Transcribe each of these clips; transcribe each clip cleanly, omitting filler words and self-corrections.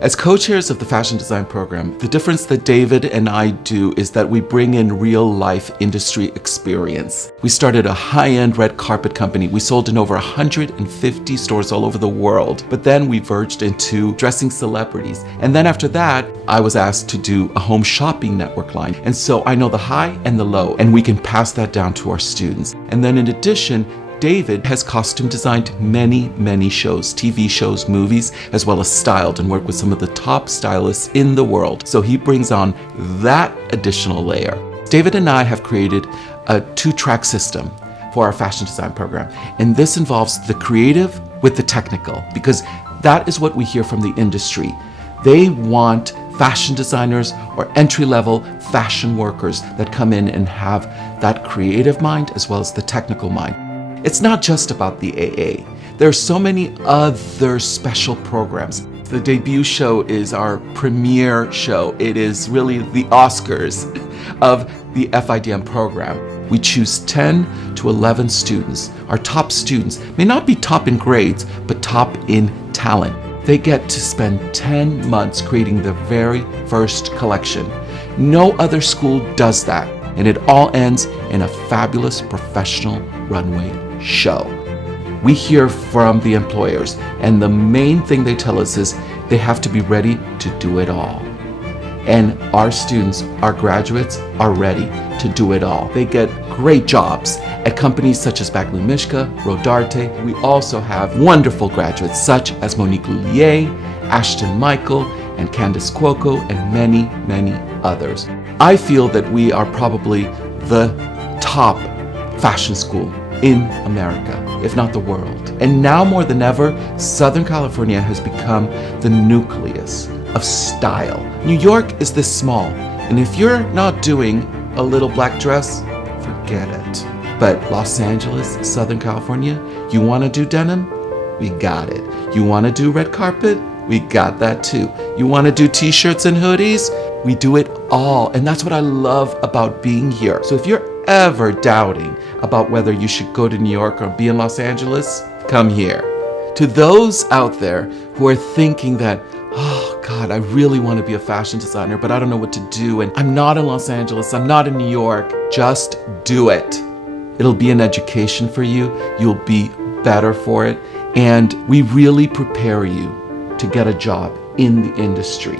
As co-chairs of the fashion design program, the difference that David and I do is that we bring in real-life industry experience. We started a high-end red carpet company. We sold in over 150 stores all over the world. But then we verged into dressing celebrities. And then after that, I was asked to do a home shopping network line. And so I know the high and the low, and we can pass that down to our students. And then in addition, David has costume designed many shows, TV shows, movies, as well as styled and worked with some of the top stylists in the world. So he brings on that additional layer. David and I have created a 2-track system for our fashion design program. And this involves the creative with the technical, because that is what we hear from the industry. They want fashion designers or entry-level fashion workers that come in and have that creative mind as well as the technical mind. It's not just about the AA. There are so many other special programs. The debut show is our premiere show. It is really the Oscars of the FIDM program. We choose 10 to 11 students. Our top students may not be top in grades, but top in talent. They get to spend 10 months creating their very first collection. No other school does that, and it all ends in a fabulous professional runway show. We hear from the employers, and the main thing they tell us is they have to be ready to do it all. And our students, our graduates, are ready to do it all. They get great jobs at companies such as Bagley Mishka, Rodarte. We also have wonderful graduates such as Monique Lullier, Ashton Michael, and Candice Cuoco, and many others. I feel that we are probably the top fashion school in America, if not the world. And now more than ever, Southern California has become the nucleus of style. New York is this small, and if you're not doing a little black dress, forget it. But Los Angeles, Southern California, you want to do denim? We got it. You want to do red carpet? We got that too. You want to do t-shirts and hoodies? We do it all, and that's what I love about being here. So if you're ever doubting about whether you should go to New York or be in Los Angeles, come here. To those out there who are thinking that, oh God, I really want to be a fashion designer, but I don't know what to do, and I'm not in Los Angeles, I'm not in New York, just do it. It'll be an education for you, you'll be better for it, and we really prepare you to get a job in the industry.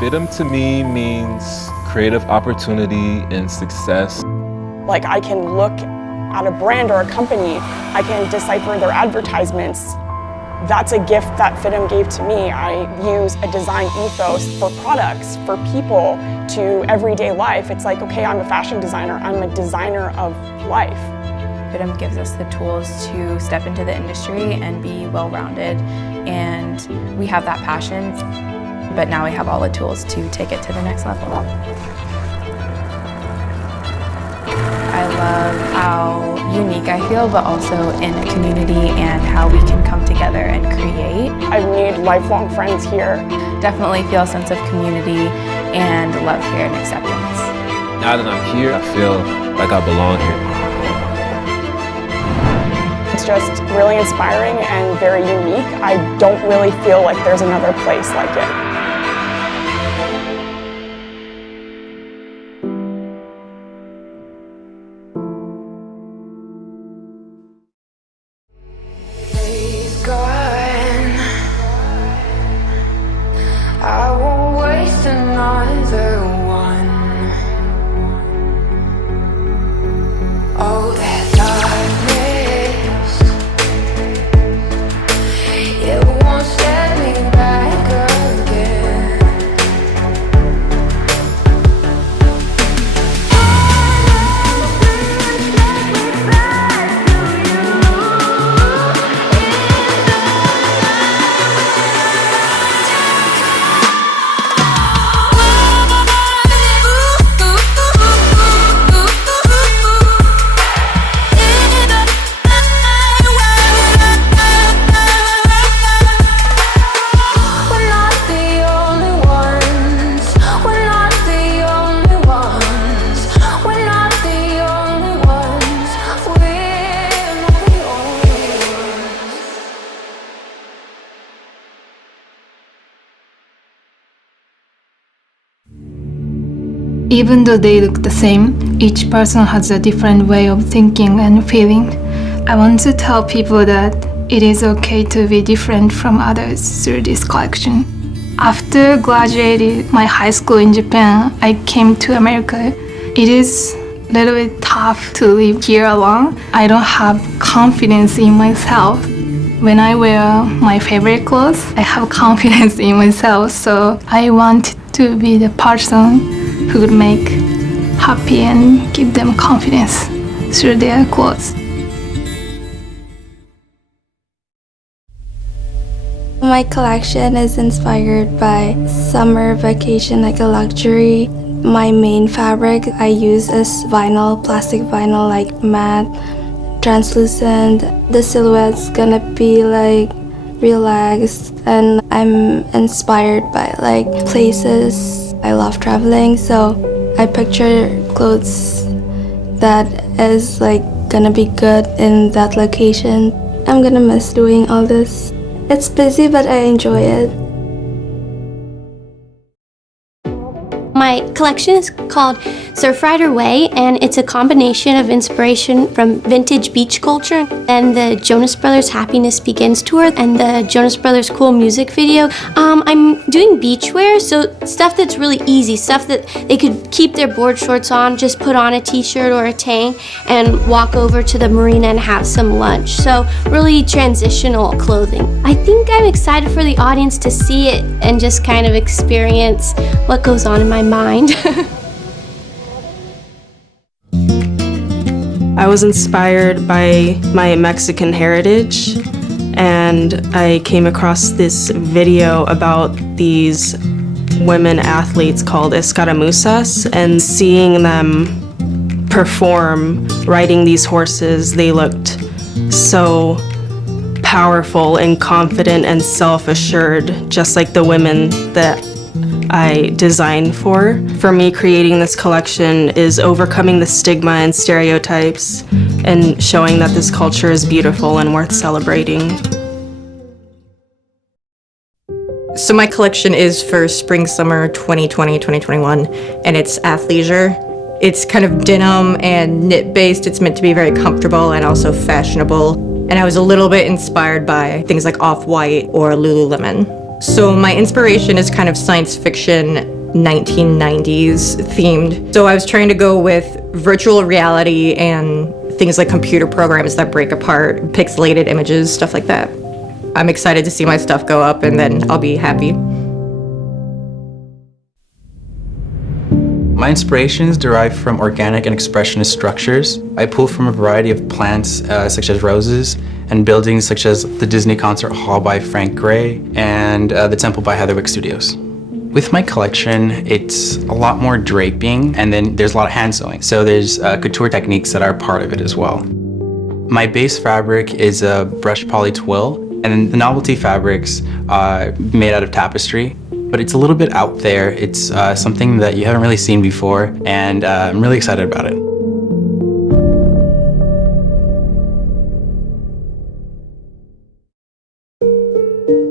FIDM to me means creative opportunity and success. Like, I can look at a brand or a company, I can decipher their advertisements. That's a gift that FIDM gave to me. I use a design ethos for products, for people, to everyday life. It's like, okay, I'm a fashion designer, I'm a designer of life. FIDM gives us the tools to step into the industry and be well-rounded, and we have that passion, but now we have all the tools to take it to the next level. I love how unique I feel, but also in a community and how we can come together and create. I've made lifelong friends here. Definitely feel a sense of community and love here and acceptance. Now that I'm here, I feel like I belong here. It's just really inspiring and very unique. I don't really feel like there's another place like it. I won't waste another one. Oh, that darkness, it won't set me back again. Even though they look the same, each person has a different way of thinking and feeling. I want to tell people that it is okay to be different from others through this collection. After graduating my high school in Japan, I came to America. It is a little bit tough to live here alone. I don't have confidence in myself. When I wear my favorite clothes, I have confidence in myself, so I want to be the person who would make happy and give them confidence through their clothes. My collection is inspired by summer vacation, like a luxury. My main fabric I use is vinyl, plastic vinyl, like matte, translucent. The silhouette's gonna be like relaxed, and I'm inspired by like places. I love traveling, so I picture clothes that is like gonna be good in that location. I'm gonna miss doing all this. It's busy, but I enjoy it. My collection is called Surfrider Way, and it's a combination of inspiration from vintage beach culture and the Jonas Brothers Happiness Begins tour and the Jonas Brothers Cool music video. I'm doing beachwear, so stuff that's really easy, stuff that they could keep their board shorts on, just put on a t-shirt or a tank and walk over to the marina and have some lunch. So really transitional clothing. I think I'm excited for the audience to see it and just kind of experience what goes on in my mind. I was inspired by my Mexican heritage, and I came across this video about these women athletes called escaramuzas, and seeing them perform riding these horses, they looked so powerful and confident and self-assured, just like the women that I designed for. For me, creating this collection is overcoming the stigma and stereotypes and showing that this culture is beautiful and worth celebrating. So my collection is for spring-summer 2020-2021, and it's athleisure. It's kind of denim and knit-based. It's meant to be very comfortable and also fashionable. And I was a little bit inspired by things like Off-White or Lululemon. So my inspiration is kind of science fiction 1990s themed. So I was trying to go with virtual reality and things like computer programs that break apart, pixelated images, stuff like that. I'm excited to see my stuff go up, and then I'll be happy. My inspirations derive from organic and expressionist structures. I pull from a variety of plants such as roses, and buildings such as the Disney Concert Hall by Frank Gray and the Temple by Heatherwick Studios. With my collection, it's a lot more draping, and then there's a lot of hand sewing. So there's couture techniques that are part of it as well. My base fabric is a brush poly twill, and then the novelty fabrics are made out of tapestry. but it's a little bit out there. It's something that you haven't really seen before, and I'm really excited about it.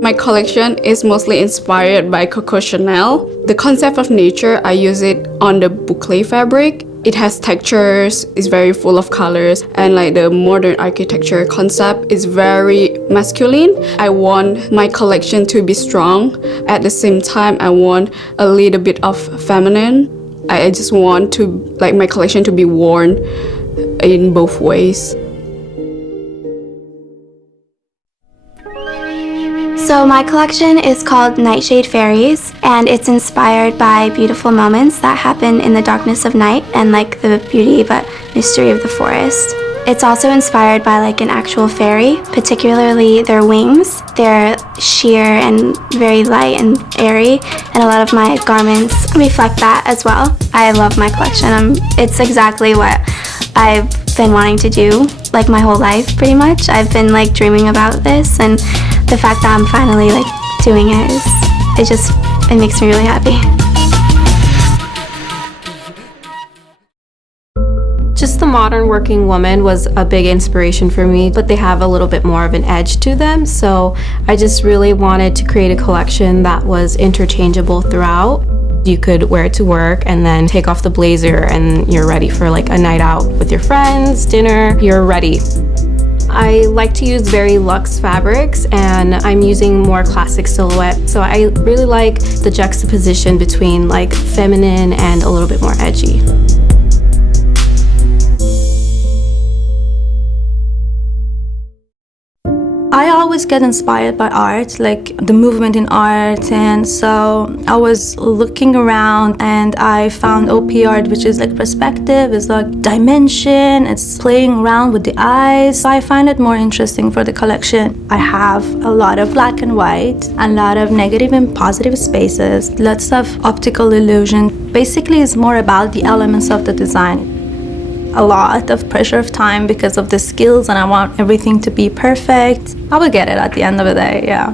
My collection is mostly inspired by Coco Chanel. The concept of nature, I use it on the boucle fabric. It has textures, it's very full of colors, and like the modern architecture concept is very masculine. I want my collection to be strong. At the same time, I want a little bit of feminine. I just want to like my collection to be worn in both ways. So my collection is called Nightshade Fairies, and it's inspired by beautiful moments that happen in the darkness of night and like the beauty but mystery of the forest. It's also inspired by like an actual fairy, particularly their wings. They're sheer and very light and airy, and a lot of my garments reflect that as well. I love my collection. It's exactly what I've been wanting to do like my whole life pretty much. I've been like dreaming about this, and the fact that I'm finally like doing it it makes me really happy. Just the modern working woman was a big inspiration for me, but they have a little bit more of an edge to them. So I just really wanted to create a collection that was interchangeable throughout. You could wear it to work and then take off the blazer and you're ready for like a night out with your friends, dinner, you're ready. I like to use very luxe fabrics, and I'm using more classic silhouette. So I really like the juxtaposition between like feminine and a little bit more edgy. I always get inspired by art, like the movement in art, and so I was looking around and I found OP art, which is like perspective, it's like dimension, it's playing around with the eyes. So I find it more interesting for the collection. I have a lot of black and white, a lot of negative and positive spaces, lots of optical illusion. Basically, it's more about the elements of the design. A lot of pressure of time because of the skills, and I want everything to be perfect. I will get it at the end of the day, yeah.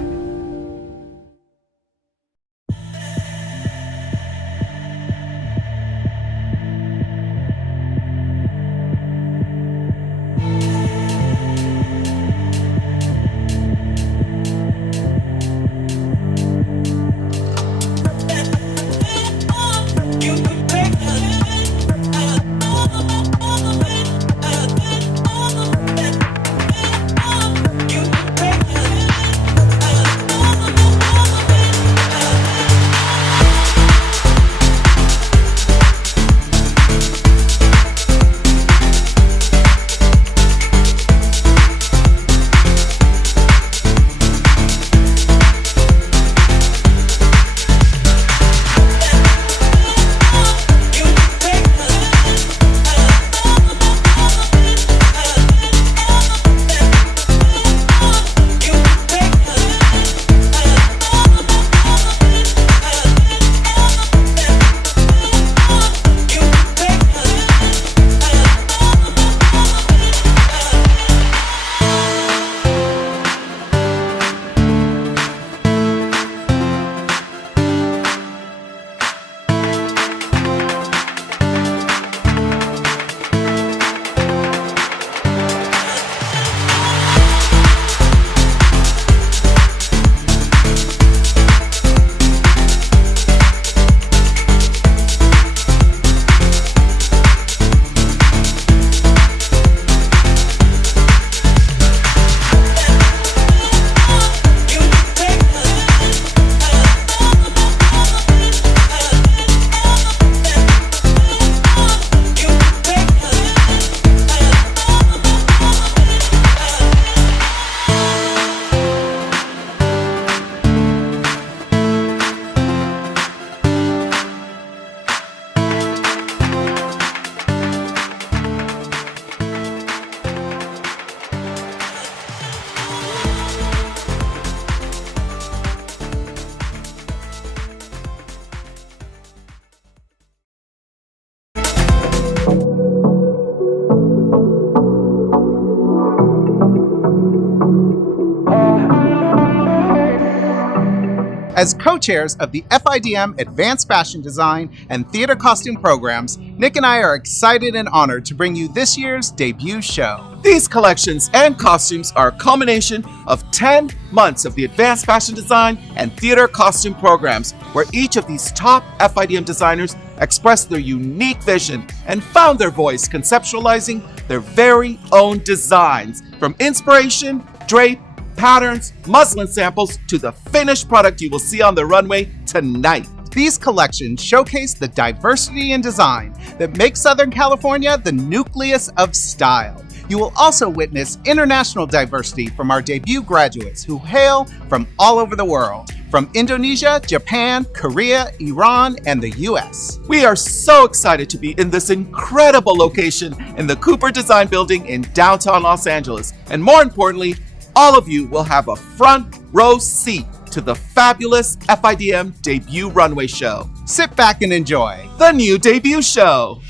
As co-chairs of the FIDM Advanced Fashion Design and Theater Costume programs, Nick and I are excited and honored to bring you this year's debut show. These collections and costumes are a culmination of 10 months of the Advanced Fashion Design and Theater Costume programs, where each of these top FIDM designers expressed their unique vision and found their voice conceptualizing their very own designs, from inspiration, drape, patterns, muslin samples, to the finished product you will see on the runway tonight. These collections showcase the diversity in design that makes Southern California the nucleus of style. You will also witness international diversity from our debut graduates who hail from all over the world, from Indonesia, Japan, Korea, Iran, and the US. We are so excited to be in this incredible location in the Cooper Design Building in downtown Los Angeles. And more importantly, all of you will have a front row seat to the fabulous FIDM debut runway show. Sit back and enjoy the new debut show.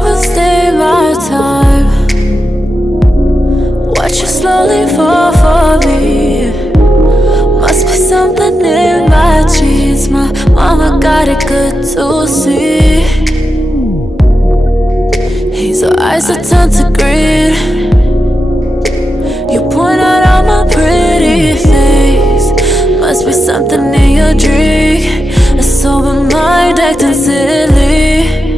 overstay my time. Watch you slowly fall for me. Must be something in my jeans. My mama got it good to see. Hazel eyes that turn to green. You point out all my pretty things. Must be something in your drink. A sober mind acting silly.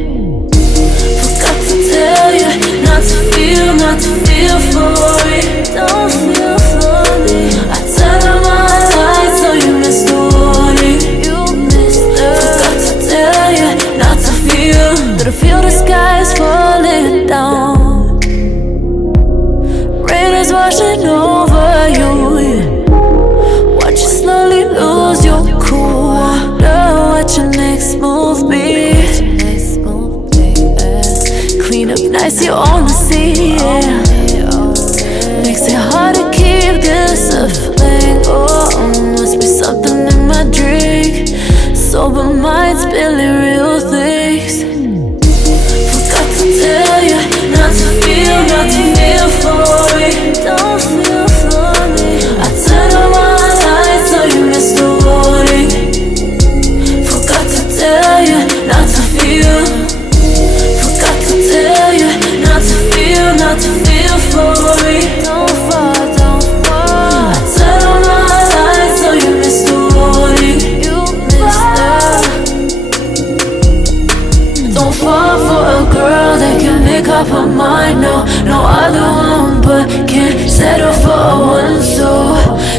Forgot to tell you not to feel for it. Don't feel for me. I turned on my lights so you missed the warning. You missed it. Forgot to tell you not to feel, but I feel the skies falling down. Rain is washing over you. Watch you slowly lose your cool. Watch your next move be. Clean up nice, you only see, yeah. Makes it hard to keep this aflame. Oh, must be something in my drink. Sober mind spilling real things. Forgot to tell you not to feel for it. Don't feel for me. I turned on my lights so you missed the warning. Forgot to tell you not to feel. Forgot to tell you not to feel for it. Don't fall. I turned on my lights so you missed the warning. You missed it. Don't fall for a girl that can make up her mind. No other one but can't settle for one. So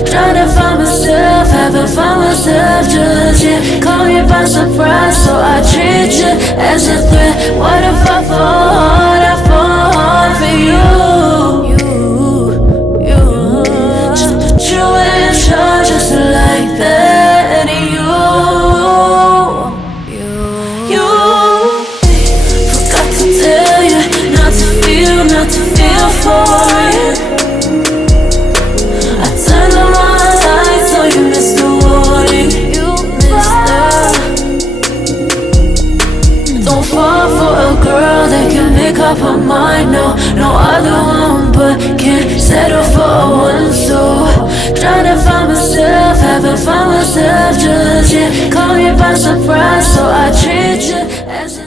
trying to find myself, haven't found myself just yet. Caught me by surprise, so I treat you as a threat. What if I fall hard for you? Just put you in charge just like that. You forgot to tell you not to feel for it. I turned on my lights so you missed the warning. You missed it. Don't fall for a girl that can make up her mind. No other one but can't settle for one. So trying to find myself, haven't found myself just yet. Caught me by surprise, so I treat you as a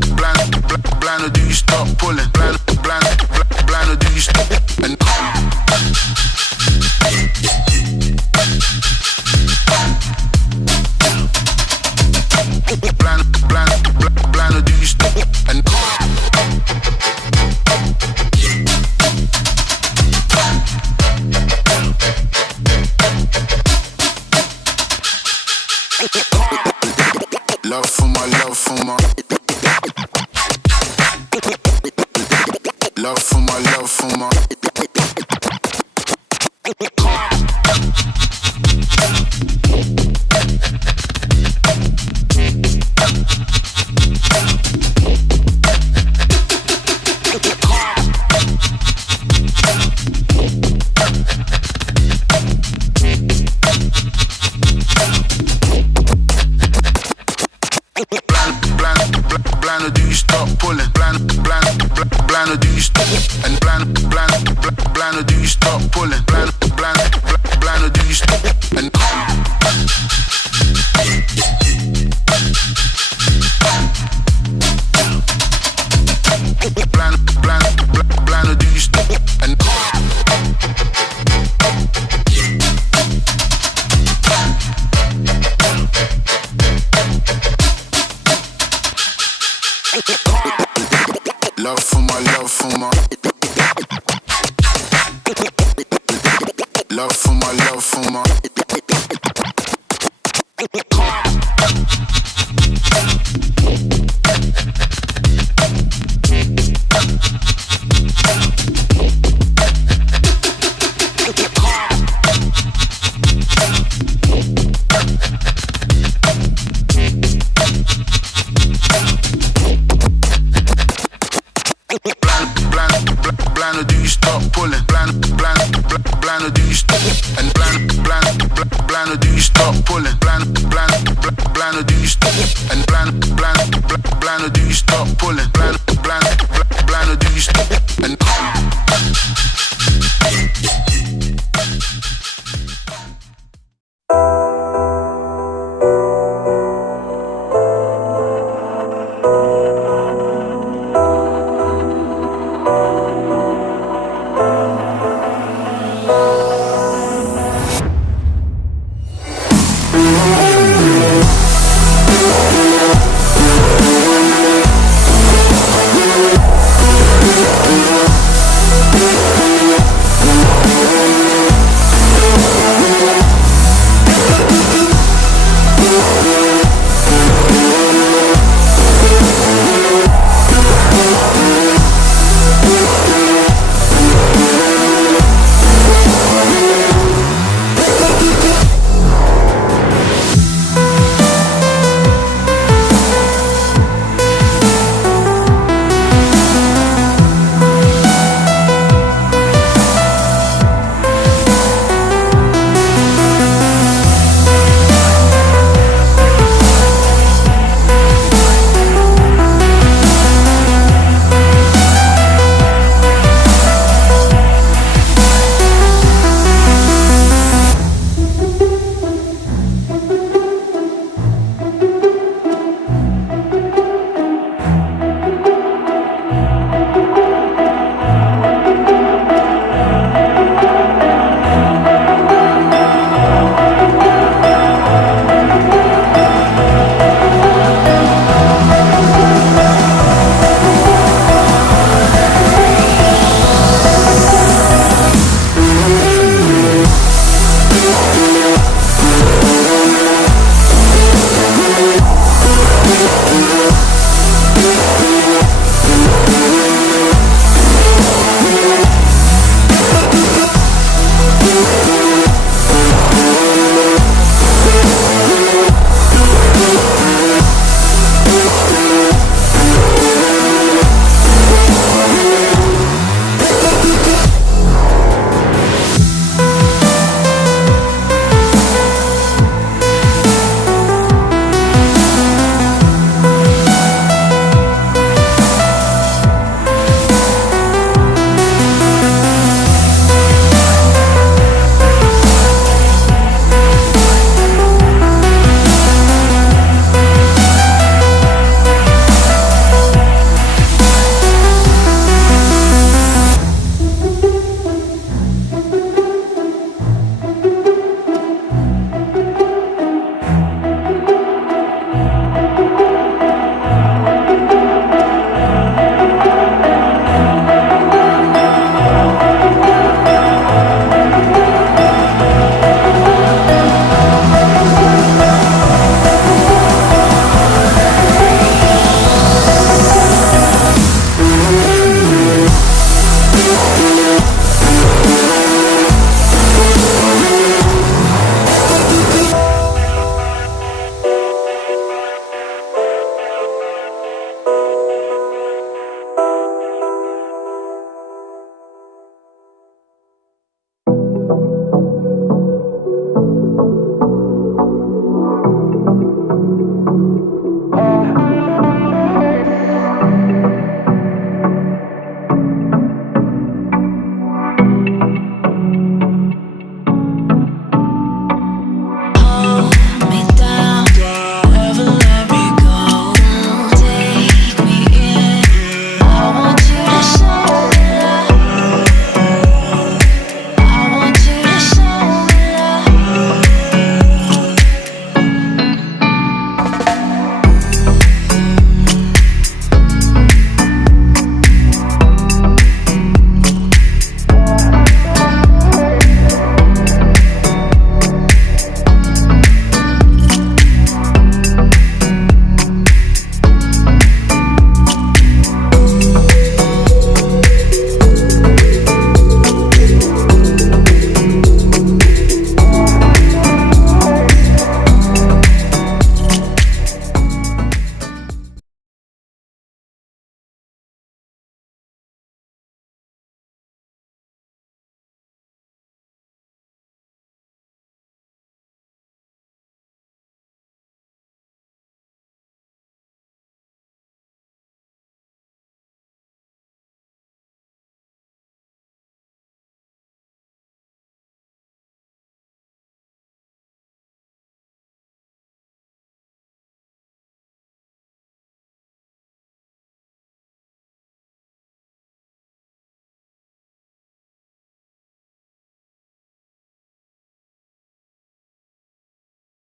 blind, or do you stop pulling? Blind, or do you stop? And blind, or do you stop? And love for my, love for my, love for my, love for my. Blind, or do you stop pulling? Blind, or do you stop? And blind, or do you stop pulling? Blind, or do you stop? And blind, or do you stop? And love for my, love for my, love for my, love for my. Blind, or do you stop pulling? Blind, or do you stop? And blind, or do you stop pulling? Blind, or do you stop? And blind, or do you stop pulling? Blind, or do you stop? And